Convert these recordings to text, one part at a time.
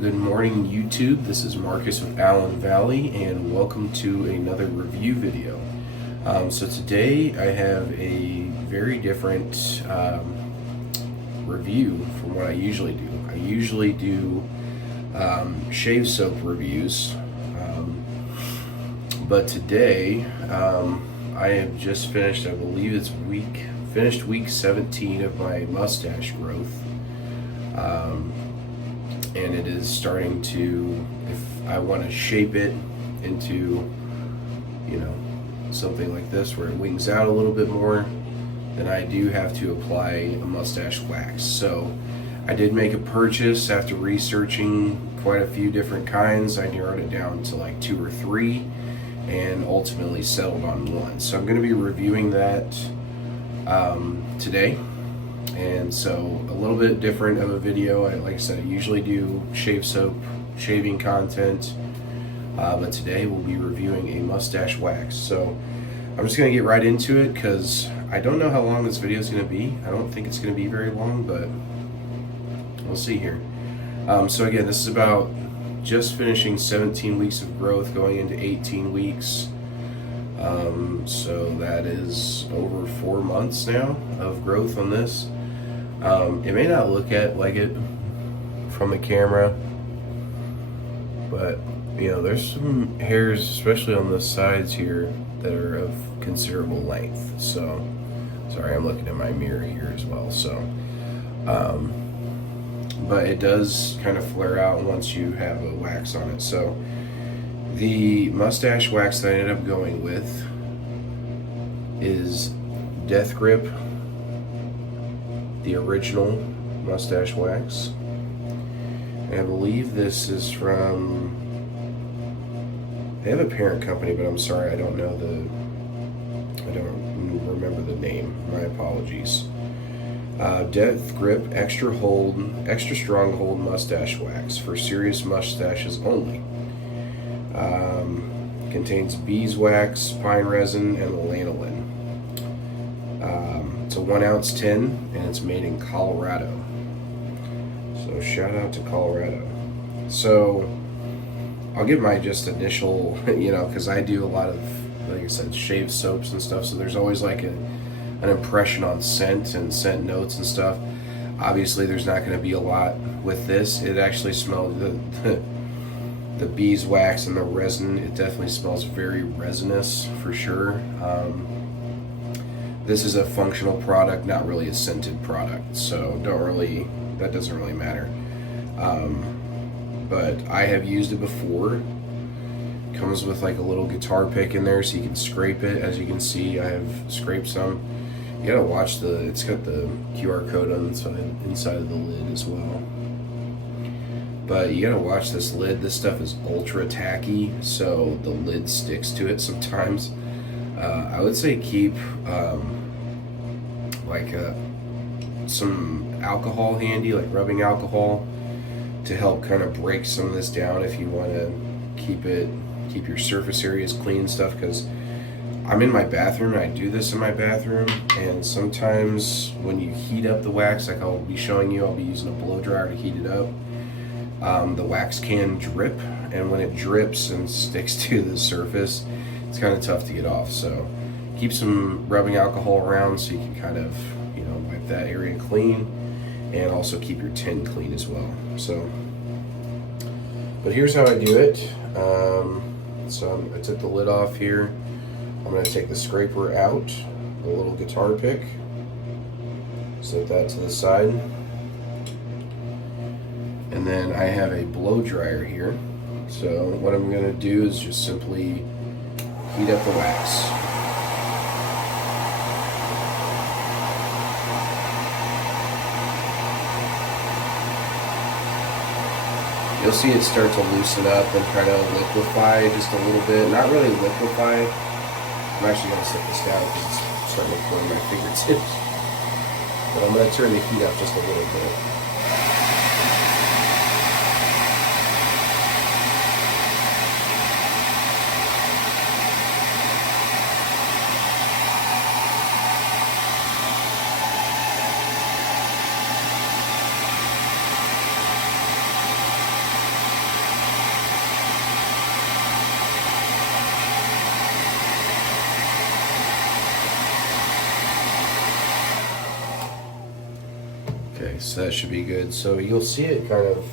Good morning, YouTube. This is Marcus with AllenValley, and welcome to another review video. So today I have a very different review from what I usually do. I usually do shave soap reviews, but today I have just finished, I believe it's finished week 17 of my mustache growth. And it is starting to, if I want to shape it into, something like this where it wings out a little bit more, then I do have to apply a mustache wax. So I did make a purchase after researching quite a few different kinds. I narrowed it down to like 2 or 3 and ultimately settled on one. So I'm going to be reviewing that today. And so a little bit different of a video. Like I said, I usually do shave soap, shaving content, but today we'll be reviewing a mustache wax. So I'm just going to get right into it because I don't know how long this video is going to be. I don't think it's going to be very long, but we'll see here. So again, this is about just finishing 17 weeks of growth, going into 18 weeks. So that is over 4 months now of growth on this. It may not look like it from the camera, but there's some hairs, especially on the sides here, that are of considerable length. So, sorry, I'm looking in my mirror here as well. So, but it does kind of flare out once you have a wax on it. So, the mustache wax that I ended up going with is Death Grip, the original mustache wax. And I believe this is from, they have a parent company, but I'm sorry, I don't remember the name. My apologies. Death Grip Extra Strong Hold Mustache Wax for serious mustaches only. Contains beeswax, pine resin, and lanolin. It's a 1 ounce tin, and it's made in Colorado. So shout out to Colorado. So I'll give my just initial, because I do a lot of, like I said, shave soaps and stuff. So there's always like an impression on scent and scent notes and stuff. Obviously, there's not going to be a lot with this. It actually smells the beeswax and the resin. It definitely smells very resinous for sure. This is a functional product, not really a scented product, so that doesn't really matter. But I have used it before. It comes with like a little guitar pick in there so you can scrape it. As you can see, I have scraped some. You gotta watch it's got the QR code on the inside of the lid as well. But you gotta watch this lid. This stuff is ultra tacky, so the lid sticks to it sometimes. I would say keep some alcohol handy, like rubbing alcohol, to help kind of break some of this down if you want to keep your surface areas clean and stuff. Because I'm in my bathroom and I do this in my bathroom, and sometimes when you heat up the wax, like I'll be showing you, I'll be using a blow dryer to heat it up. The wax can drip, and when it drips and sticks to the surface, it's kind of tough to get off. So keep some rubbing alcohol around so you can kind of wipe that area clean, and also keep your tin clean as well. So, but here's how I do it. So I took the lid off here. I'm going to take the scraper out, the little guitar pick, set that to the side, and then I have a blow dryer here. So what I'm going to do is just simply heat up the wax. You'll see it start to loosen up and kind of liquefy just a little bit. Not really liquefy. I'm actually going to set this down because it's starting to burn my fingertips. But I'm going to turn the heat up just a little bit. So that should be good. So you'll see it kind of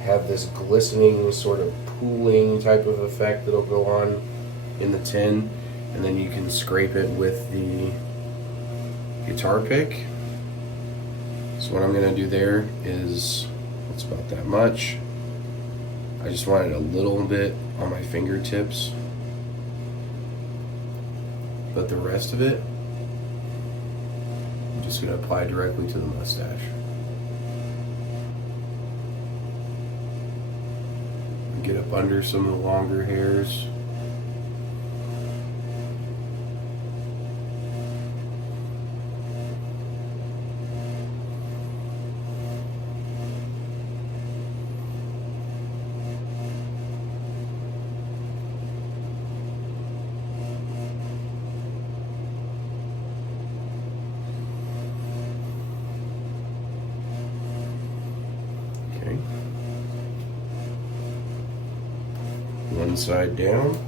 have this glistening sort of pooling type of effect that'll go on in the tin, and then you can scrape it with the guitar pick. So what I'm going to do there is, it's about that much. I just wanted a little bit on my fingertips, but the rest of it I'm just going to apply directly to the mustache. Get up under some of the longer hairs. Okay. One side down.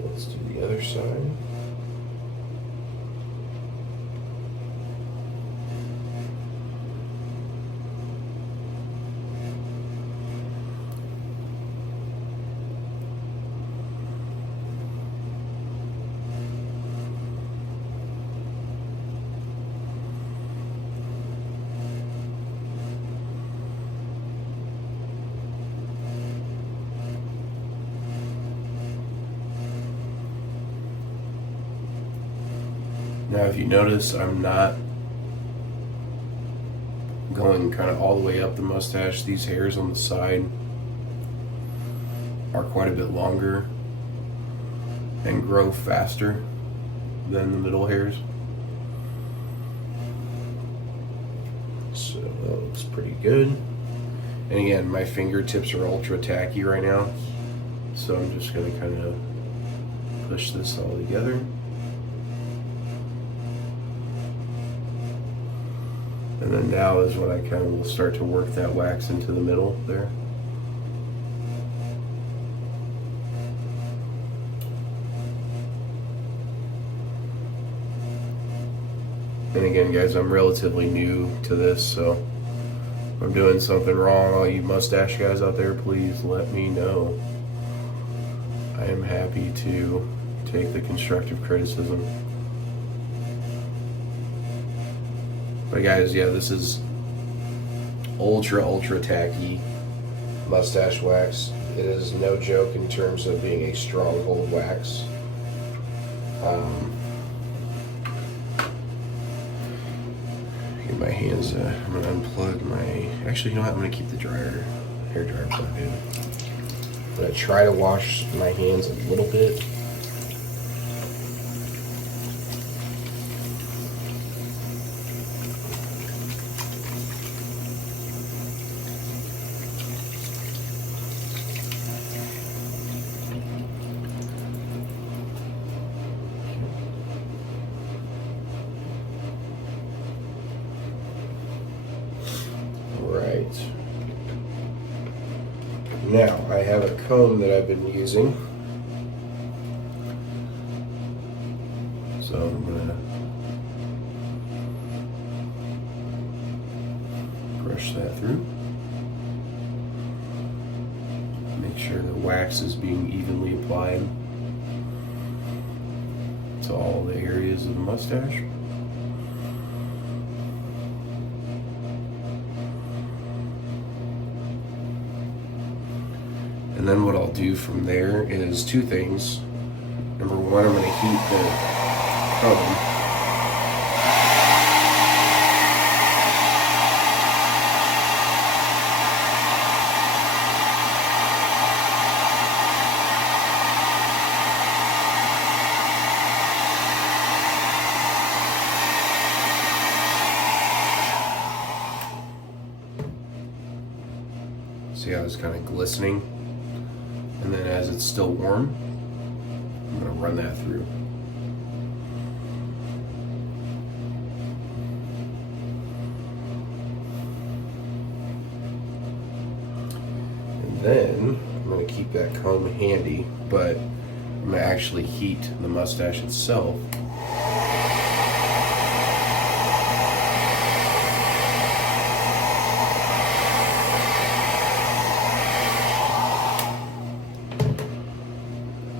Let's do the other side. Now if you notice, I'm not going kind of all the way up the mustache. These hairs on the side are quite a bit longer and grow faster than the middle hairs. So that looks pretty good. And again, my fingertips are ultra tacky right now, so I'm just going to kind of push this all together. And then now is when I kind of will start to work that wax into the middle there. And again, guys, I'm relatively new to this, so if I'm doing something wrong, all you mustache guys out there, please let me know. I am happy to take the constructive criticism. But guys, yeah, this is ultra tacky mustache wax. It is no joke in terms of being a stronghold wax. Get my hands, I'm going to unplug my, actually, you know what, I'm going to keep the hair dryer plugged in. I'm going to try to wash my hands a little bit. Now, I have a comb that I've been using, so I'm going to brush that through. Make sure the wax is being evenly applied to all the areas of the mustache. And then what I'll do from there is two things. Number one, I'm going to heat the comb. See how it's kind of glistening? And then as it's still warm, I'm going to run that through. then I'm going to keep that comb handy, but I'm going to actually heat the mustache itself.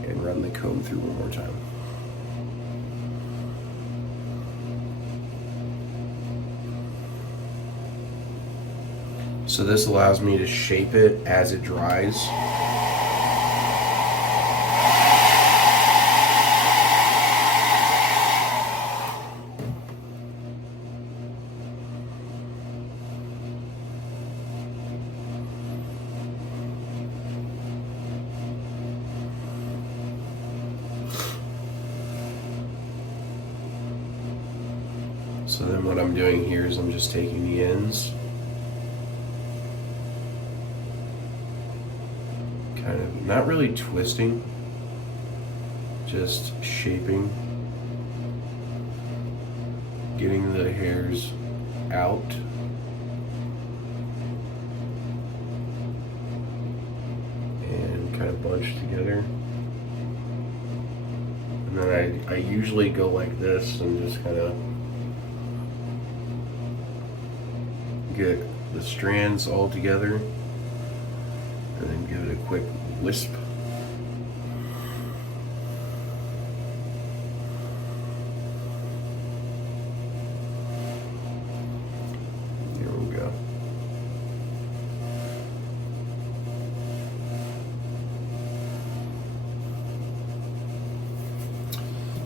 And run the comb through one more time. So this allows me to shape it as it dries. So then what I'm doing here is I'm just taking the ends, kind of not really twisting, just shaping, getting the hairs out. And kind of bunch together. And then I usually go like this and just kind of get the strands all together and then give it a quick wisp. There we go.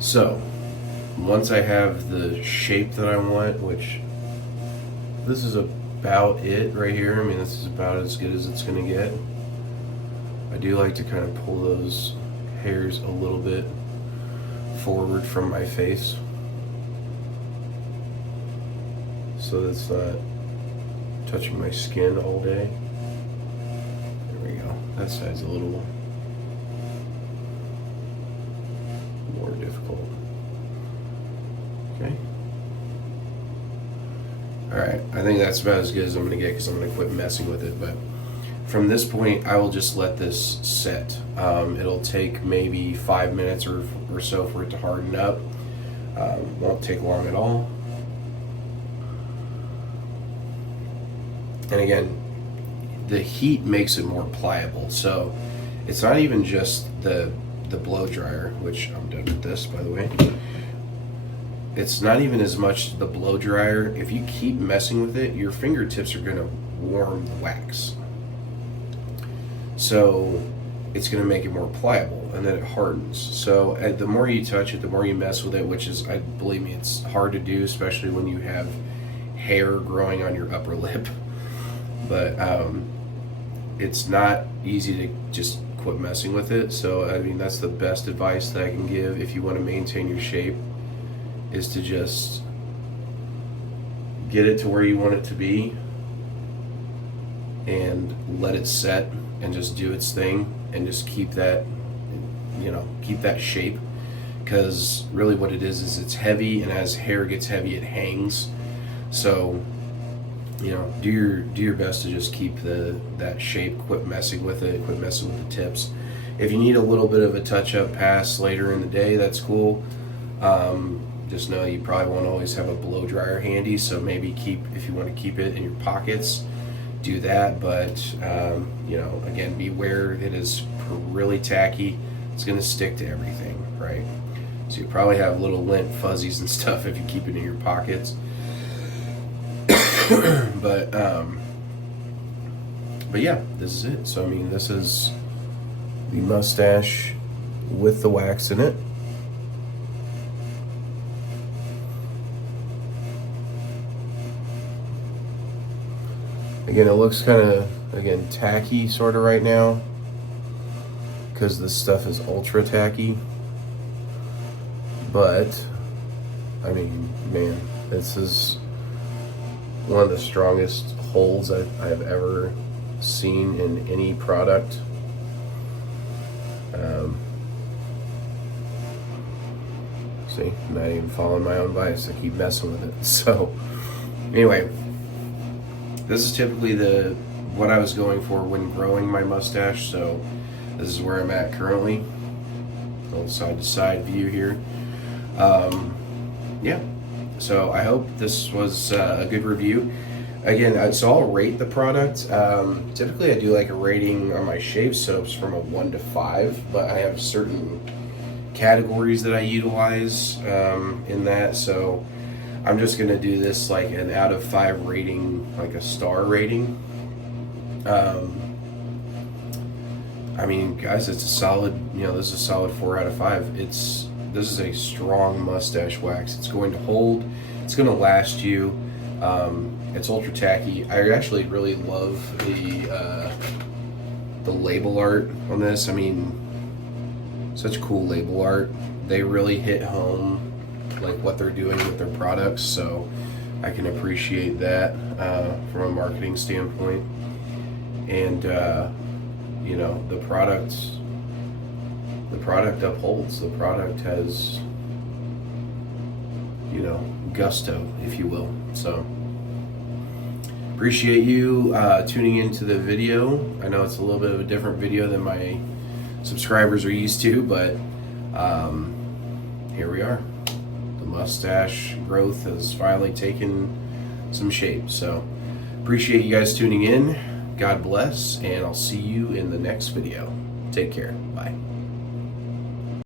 So once I have the shape that I want, which this is about it right here. I mean, this is about as good as it's going to get. I do like to kind of pull those hairs a little bit forward from my face so that it's not touching my skin all day. There we go. That side's a little more difficult. Okay. Alright, I think that's about as good as I'm going to get because I'm going to quit messing with it. But from this point, I will just let this set. It'll take maybe 5 minutes or so for it to harden up. Won't take long at all. And again, the heat makes it more pliable. So it's not even just the blow dryer, which I'm done with this, by the way. It's not even as much the blow dryer. If you keep messing with it, your fingertips are going to warm the wax. So it's going to make it more pliable, and then it hardens. So the more you touch it, the more you mess with it, which is, believe me, it's hard to do, especially when you have hair growing on your upper lip. But it's not easy to just quit messing with it. So I mean, that's the best advice that I can give if you want to maintain your shape, is to just get it to where you want it to be and let it set and just do its thing and just keep that, keep that shape. Because really what it is it's heavy, and as hair gets heavy, it hangs. So do your best to just keep that shape. Quit messing with it. Quit messing with the tips. If you need a little bit of a touch-up pass later in the day, that's cool. Just know you probably won't always have a blow dryer handy, so maybe if you want to keep it in your pockets, do that. But again, beware. It is really tacky. It's going to stick to everything, right? So you probably have little lint fuzzies and stuff if you keep it in your pockets. but yeah, this is it. So I mean, this is the mustache with the wax in it. Again, it looks kind of, tacky sort of right now because this stuff is ultra tacky. But I mean, man, this is one of the strongest holds I've ever seen in any product. See, I'm not even following my own advice. I keep messing with it. So anyway, this is typically the what I was going for when growing my mustache. So this is where I'm at currently. Little side to side view here. Yeah. So I hope this was a good review. Again, so I'll rate the product. Typically I do like a rating on my shave soaps from a 1 to 5, but I have certain categories that I utilize in that. So I'm just gonna do this like an out of 5 rating, like a star rating. I mean, guys, it's a solid, this is a solid 4 out of 5. This is a strong mustache wax. It's going to hold, it's going to last you. It's ultra tacky. I actually really love the label art on this. I mean, such cool label art. They really hit home like what they're doing with their products, so I can appreciate that from a marketing standpoint. And the product upholds. The product has gusto, if you will. So appreciate you tuning into the video. I know it's a little bit of a different video than my subscribers are used to, but here we are. The mustache growth has finally taken some shape. So appreciate you guys tuning in. God bless, and I'll see you in the next video. Take care. Bye.